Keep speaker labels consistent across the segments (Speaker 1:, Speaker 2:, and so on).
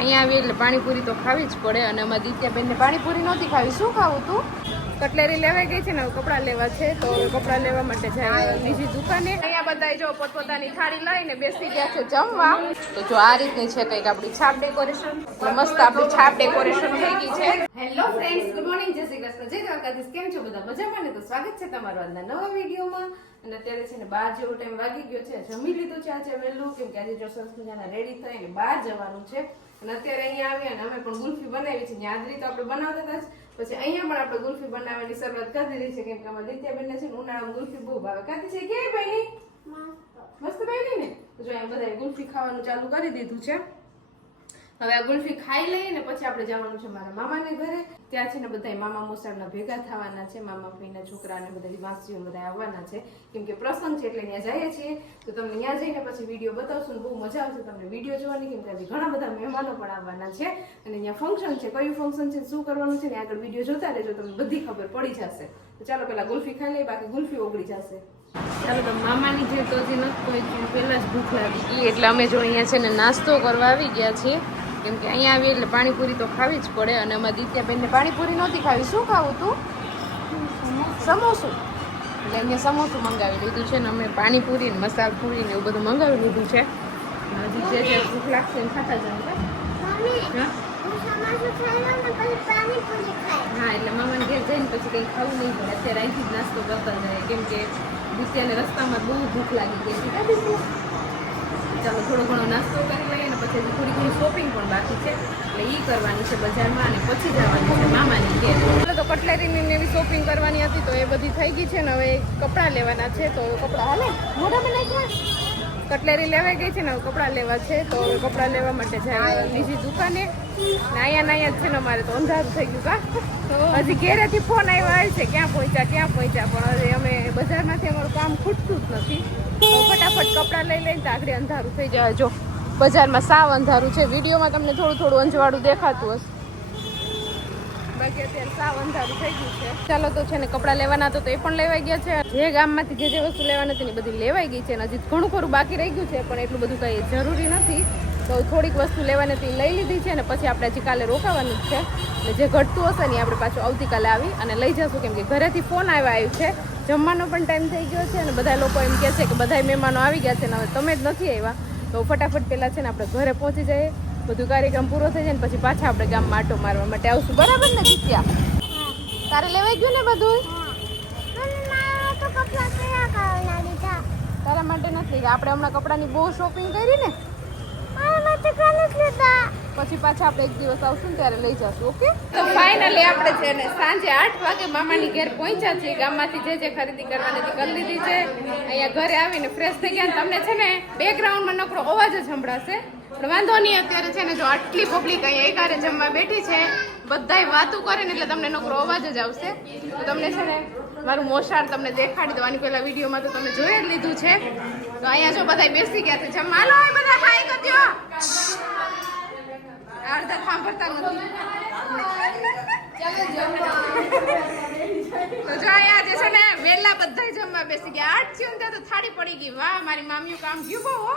Speaker 1: અહીંયા આવી એટલે પાણીપુરી તો ખાવી જ પડે અને અમારી દિત્યાબેનને પાણીપુરી નહોતી ખાવી. શું ખાવું તું? કટલેરી લેવા ગઈ છે ને કપડાં લેવા છે. તો કપડાં લેવા માટે જાય બીજી દુકાને. અહીંયા બધા જો પોતપોતાની થાળી લઈને બેસી ગયા છે જમવા. તો જો આ રીતની છે કંઈક આપણી છાપ ડેકોરેશન. મસ્ત આપણી છાપ ડેકોરેશન થઈ ગઈ છે. હેલો ફ્રેન્ડ્સ ગુડ મોર્નિંગ જય શ્રી કૃષ્ણ. જય દ્વારકાધીશ. કેમ છો બધા? મજામાં ને? તો સ્વાગત છે તમારું આજના નવા વિડીયોમાં. અને અત્યારે છે ને બાર જેવો ટાઈમ વાગી ગયો છે. જમી લીધું છે આજે વહેલું. કેમ કે આજે જો સરસ રેડી થઈને બહાર જવાનું છે. અને અત્યારે અહીંયા આવ્યા ને અમે પણ ગુલ્ફી બનાવી છે. યાદરી તો આપણે બનાવતા હતા જ. પછી અહીંયા પણ આપણે ગુલ્ફી બનાવવાની શરૂઆત કરી દીધી છે. કેમ કે અમારા દિત્યાબેનને છે ને ઉનાળામાં ગુલ્ફી બહુ ભાવે. કાતી છે? કે બની મસ્ત. બની ને? તો જો એમ બધા ગુલ્ફી ખાવાનું ચાલુ કરી દીધું છે. હવે આ ગુલ્ફી ખાઈ લઈએ ને પછી આપણે જવાનું છે મારા મામાને ઘરે. ત્યાં છે ને બધા મામા મોસાળના ભેગા થવાના છે, મામા ભાઈના છોકરા અને બધા માસીઓ બધા આવવાના છે. કેમ કે પ્રસંગ છે એટલે ત્યાં જઈએ છીએ. તો તમને ત્યાં જઈને પછી વીડિયો બતાવશું ને બહુ મજા આવશે તમને વીડિયો જોવાની, કેમ કે ઘણા બધા મહેમાનો પણ આવવાના છે. અને અહીંયા ફંક્શન છે. કયું ફંક્શન છે શું કરવાનું છે ને આગળ વીડિયો જોતા રહેજો, તમને બધી ખબર પડી જશે. તો ચાલો પેલા ગુલ્ફી ખાઈ લઈએ, બાકી ગુલ્ફી ઓગળી જશે. ચાલો, તો મામાની જે તો જે નથી કોઈ પહેલા જ ભૂખ લાગી એટલે અમે જો અહીંયા છે ને નાસ્તો કરવા આવી ગયા છીએ. કેમ કે અહીંયા આવી એટલે પાણીપુરી તો ખાવી જ પડે અને અમારી દિત્યાબેનને પાણીપુરી નહોતી ખાવી. શું ખાવું તું? સમોસું. એટલે અમે સમોસું મંગાવી લીધું છે ને અમે પાણીપુરી ને મસાલ પૂરી ને એવું બધું મંગાવી લીધું છે. હજી જે જે ભૂખ લાગશે ને ખાતા જાય હા. હા? એટલે મામાને ઘેર જઈને પછી કંઈ ખાવું નહીં પડે. અત્યારે અહીંથી જ નાસ્તો કરતા જાય. કેમ કે દિત્યાને રસ્તામાં બહુ ભૂખ લાગી ગઈ હતી. ચાલો થોડો ઘણો નાસ્તો કરી લઈએ હજી થોડી ઘણી શોપિંગ પણ બાકી છે. એટલે એ કરવાની છે બજારમાં અને પછી જવાની છે મામાની ઘેર. તો કટલેરીની એવી શોપિંગ કરવાની હતી તો એ બધી થઈ ગઈ છે ને હવે કપડાં લેવાના છે તો કપડાં હાલે? મોઢામાં કટલેરી લેવા ગઈ છે ને હવે કપડાં લેવા છે તો હવે કપડાં લેવા માટે જાય બીજી દુકાને. નાયા અહીંયા ને જ છે ને અમારે તો અંધારું થઈ ગયું કા? હજી ઘેરેથી ફોન આવ્યો છે ક્યાં પહોંચ્યા ક્યાં પહોંચ્યા? પણ હવે અમે બજારમાંથી અમારું કામ ખૂટતું જ નથી. તો ફટાફટ કપડાં લઈ લઈને આગળ અંધારું થઈ જાય જો બજારમાં સાવ અંધારું છે. વિડીયોમાં તમને થોડું થોડું અંજવાળું દેખાતું હશે. બાકી અત્યારે સાવ અંધારું થઈ ગયું છે. ચાલો તો છે ને કપડાં લેવાના તો એ પણ લેવાઈ ગયા છે. જે ગામમાંથી જે જે વસ્તુ લેવાની હતી બધી લેવાઈ ગઈ છે. હજી ઘણું ખરું બાકી રહી ગયું છે, પણ એટલું બધું કંઈ જરૂરી નથી. તો થોડીક વસ્તુ લેવાની હતી લઈ લીધી છે અને પછી આપણે હજી કાલે રોકાવાનું જ છે. એટલે જે ઘટતું હશે ને આપણે પાછું આવતીકાલે આવી અને લઈ જશું. કેમ કે ઘરેથી ફોન આવ્યા આવ્યું છે. જમવાનો પણ ટાઈમ થઈ ગયો છે અને બધા લોકો એમ કહે છે કે બધા મહેમાનો આવી ગયા છે ને હવે તમે જ નથી આવ્યા. તો ફટાફટ પહેલાં છે ને આપણે ઘરે પહોંચી જઈએ. બધું કાર્યક્રમ પૂરો થઈ જાય ને પછી પાછા આપણે ગામ માટો મારવા માટે આવશું. બરાબર ને જીત્યા? તારે લેવાઈ ગયું ને બધું? તારા માટે નથી. આપણે હમણાં કપડાની બહુ શોપિંગ કરી ને. પછી પાછા આપણે એક દિવસ આવશું ત્યારે લઈ જશું, ઓકે? તો ફાઇનલી આપણે છે ને સાંજે આઠ વાગે મામાની ઘેર પહોંચ્યા છીએ. ગામમાંથી જે જે ખરીદી કરવાની હતી કરી લીધી છે. અહીંયા ઘરે આવીને ફ્રેશ થઈ ગયા તમને છે ને બેકગ્રાઉન્ડમાં નકરો અવાજ જ સંભળાશે. પણ વાંધો નહીં, અત્યારે છે ને જો આટલી પબ્લિક અહીંયા એકારે જમવા બેઠી છે, બધાય વાતો કરે ને એટલે તમને નકરો અવાજ જ આવશે. તો તમને છે ને મારું મોસાળ તમને દેખાડી દો આની પહેલા વિડીયોમાં તો તમે જોઈ જ લીધું છે. તો અહીંયા જો બધા બેસી ગયા છે. જમવા. લો બધા હાઈ કરજો. અડધા સાંભળતા નથી. તો જો અહીંયા છે ને વેલા બધા જમવા બેસી ગયા. આઠ થયું ત્યાં તો થાળી પડી ગઈ. વાહ મારી મામીયું કામ ગયું બહુ હો.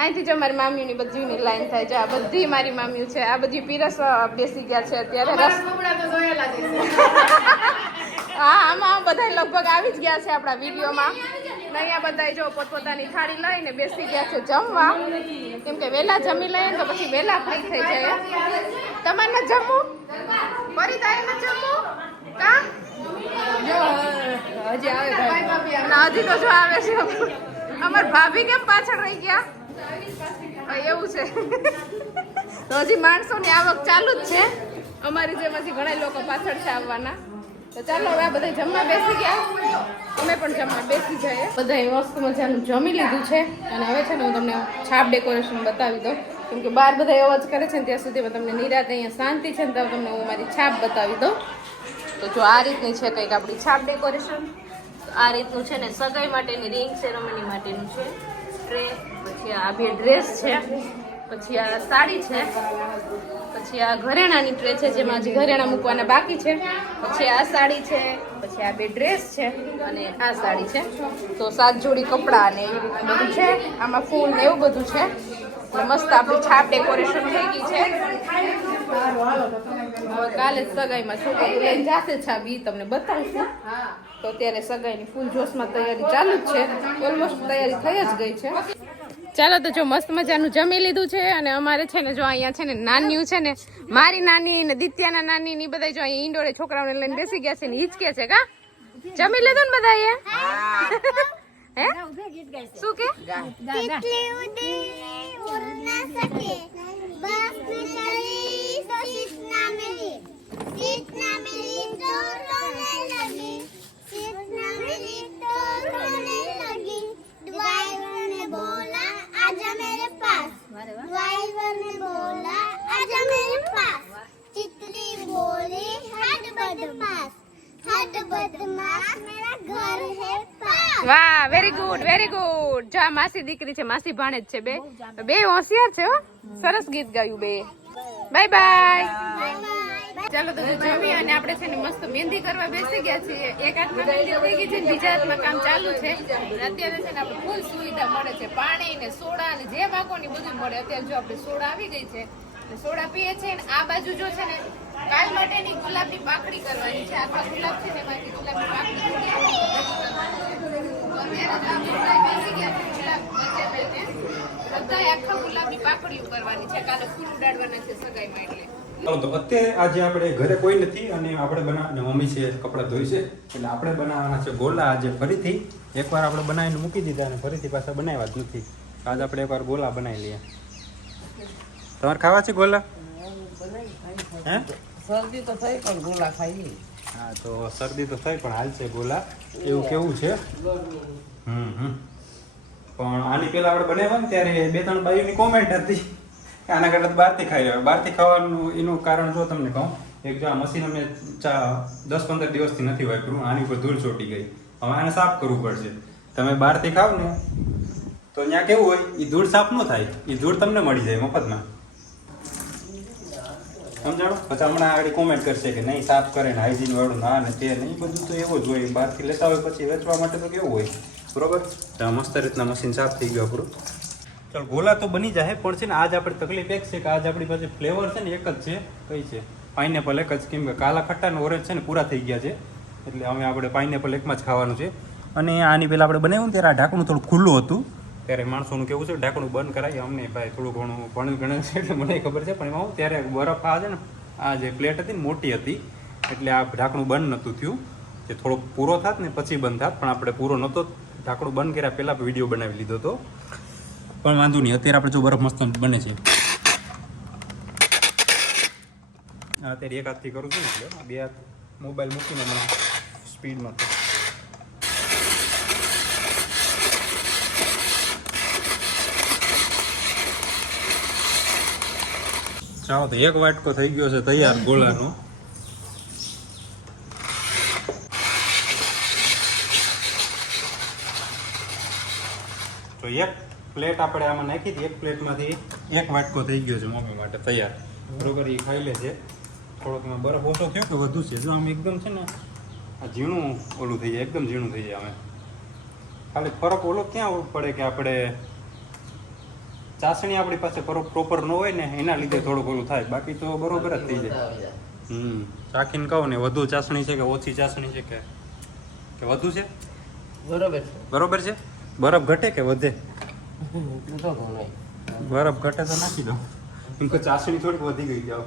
Speaker 1: અહીંથી જો મારી મામીઓની બધીની લાઈન થાય. છે આ બધી મારી મામીઓ છે. આ બધી પીરસ બેસી ગયા છે અત્યારે. હા આમાં બધા લગભગ આવી જ ગયા છે આપણા વિડીયોમાં. અહીંયા બધા જો પોતપોતાની થાળી લઈને બેસી ગયા છે જમવા. કેમ કે વહેલા જમી લઈએ તો પછી વહેલા ફ્રી થઈ જાય. તમારે જમવું? ફરી તારે જમવું? કા? હજી આવે ના હજી તો જો આવે છે. અમાર ભાભી કેમ પાછળ રહી ગયા? એવું છે. તો હજી માણસોની આવક ચાલુ જ છે. અમારી જેમાંથી ઘણા લોકો પાછળ છે આવવાના. તો ચાલો હવે આ બધા જમવા બેસી ગયા. અમે પણ જમવા બેસી જઈએ. બધાએ મસ્ત મજાનું જમી લીધું છે. અને હવે છે ને હું તમને છાપ ડેકોરેશન બતાવી દઉં. કેમ કે બહાર બધા અવાજ કરે છે ને ત્યાં સુધી તમને નિરાતે અહીંયા શાંતિ છે ને તો તમને હું મારી છાપ બતાવી દઉં. તો જો આ રીતની છે કંઈક આપણી છાપ ડેકોરેશન. આ રીતનું છે ને સગાઈ માટેની રિંગ સેરેમની માટેનું છે. ટ્રે, પછી આ બે ડ્રેસ છે. પછી આ સાડી છે. પછી આ ઘરેણાની ટ્રે છે, જેમાં હજી ઘરેણા મૂકવાના બાકી છે. પછી આ સાડી છે, પછી આ બે ડ્રેસ છે અને આ સાડી છે. તો સાત જોડી કપડાં ને બધું છે. આમાં ફૂલ ને એવું બધું છે. મસ્ત આપણી છાપ ડેકોરેશન થઈ ગઈ છે. હવે કાલે સગાઈમાં છોકરી લઈને જાશે છાપ, ઈ તમને બતાવશું. તો અત્યારે સગાઈની ફૂલ જોશમાં તૈયારી ચાલુ જ છે. ઓલમોસ્ટ તૈયારી થઈ જ ગઈ છે. ચાલો તો જો મસ્ત મજાનું જમી લીધું છે અને અમારે છે ને જો અહીંયા છે ને નાનીયું છે ને મારી નાની ને દિત્યાના નાની ની બધા જો અહીંયા ઇન્ડોરે છોકરાઓને લઈને બેસી ગયા છે ને હિચકે છે કા? જમી લીધું ને બધા હે. શું કે?
Speaker 2: ના મિલી. તો લોને લગે. સીટ
Speaker 1: ના મિલી ગુડ વેરી ગુડ જા, માસી દીકરી છે, માસી ભાણેજ છે, બે. બે હોશિયાર છે, હો. સરસ ગીત ગાયું બે. બાય બાય ચાલો, તો જમી અને આપણે છે ને મસ્ત મહેંદી કરવા બેસી ગયા છીએ. એક હાથમાં મહેંદી થઈ ગઈ છે ને બીજા હાથમાં કામ ચાલુ છે. અત્યારે છે ને આપણે ફૂલ સુવિધા મળે છે. પાણી ને સોડા ને જે માગો ને બધું મળે. અત્યારે જો આપણે સોડા આવી ગઈ છે. સોડા પીએ છે ને આ બાજુ જો છે ને કાલ માટેની ગુલાબની પાકડી કરવાની છે. આખા ગુલાબ છે ને એમાંથી ગુલાબની પાકડી
Speaker 3: તો અત્યારે આજે આપણે ઘરે કોઈ નથી અને આપણે બનાવવાને મમ્મી છે કપડાં ધોઈ છે. એટલે આપણે બનાવવાના છે ગોલા. આજે ફરીથી એકવાર આપણે બનાવીને મૂકી દીધા અને ફરીથી પાછા બનાવ્યા જ નથી. આજે આપણે એકવાર ગોલા બનાવી લઈએ. તમારે ખાવા છે ગોલા? હે?
Speaker 4: શરદી તો થઈ પણ ગોલા ખાઈ
Speaker 3: હા, તો શરદી તો થઈ, પણ હાલ છે ગોલા. એવું કેવું છે? હમ હમ. પણ આની પહેલા આપણે બનાવ્યા ને ત્યારે બે ત્રણ બાઈઓની કોમેન્ટ હતી આના કરતાં બહારથી ખાઈ લેવાય. બહારથી ખાવાનું એનું કારણ જો તમને કહું, એક જો આ મશીન અમે ચા દસ પંદર દિવસથી નથી વાપર્યું, આની ઉપર ધૂળ ચોટી ગઈ. હવે આને સાફ કરવું પડશે. તમે બહારથી ખાવ ને તો ત્યાં કેવું હોય એ ધૂળ સાફ ન થાય. એ ધૂળ તમને મળી જાય મફતમાં. સમજાણો? પછી હમણાં આગળ કોમેન્ટ કરશે કે નહીં, સાફ કરે ને હાઇજીન વાળું ના ને તે નહીં બધું તો એવો જ હોય. બહારથી લેતા હોય પછી વેચવા માટે તો કેવું હોય? બરોબર? મસ્ત રીતના મશીન સાફ થઈ ગયું આપણું. ચાલ, ગોલા તો બની જાય, પણ છે ને આજ આપણે તકલીફ એક છે કે આજ આપણી પાસે ફ્લેવર છે ને એક જ છે, કઈ છે? પાઇનેપલ એક જ, કેમ કે કાલા ખટ્ટા ને ઓરેન્જ છે ને પૂરા થઈ ગયા છે. એટલે હવે આપણે પાઇનેપલ એકમાં જ ખાવાનું છે. અને આની પહેલાં આપણે બનાવ્યું ત્યારે આ ઢાંકણું થોડું ખુલ્લું હતું. ત્યારે માણસોનું કેવું છે, ઢાંકણું બંધ કરાવી અમને ભાઈ થોડું ઘણું ભણેલ ગણેલ છે એટલે મને ખબર છે, પણ એમાં હું ત્યારે બરફ આ છે ને, આ જે પ્લેટ હતી ને મોટી હતી, એટલે આ ઢાંકણું બંધ નહોતું થયું. જે થોડોક પૂરો થાત ને પછી બંધ થાત, પણ આપણે પૂરો નહોતો, ઢાંકણું બંધ કર્યા પહેલાં વીડિયો બનાવી લીધો હતો. પણ વાંધો નહીં, અત્યારે આપણે જો બરફ મસ્ત બને છે. અત્યારે એક હાથથી કરું છું એટલે બે હાથ મોબાઈલ મૂકીને મને સ્પીડમાં ચાલો તો એક વાટકો થઈ ગયો છે તૈયાર ગોળાનો. તો એક પ્લેટ આપણે આમાં નાખી હતી, એક પ્લેટમાંથી એક વાટકો થઈ ગયો છે મમ્મી માટે તૈયાર. બરોબર એ ખાઈ લે છે થોડોક બરફ ઓછો થયો કે વધુ છે? જો આમ એકદમ છે ને, આ ઝીણું ઓલું થઈ જાય, એકદમ ઝીણું થઈ જાય અમે ખાલી ફરક ઓલો ક્યાં પડે કે આપણે ચાસણી આપણી પાસે પ્રોપર ન હોય ને એના લીધે થોડું ઘણું થાય. બાકી તો બરોબર જ થઈ જાય. હમ. ચાખીને કહું ને વધુ ચાસણી છે કે ઓછી ચાસણી છે કે કે વધુ છે?
Speaker 4: બરોબર
Speaker 3: બરોબર છે? બરફ ઘટે કે વધે? બરફ ઘટે તો નાખી દો ચાસણી થોડીક વધી ગઈ જાવ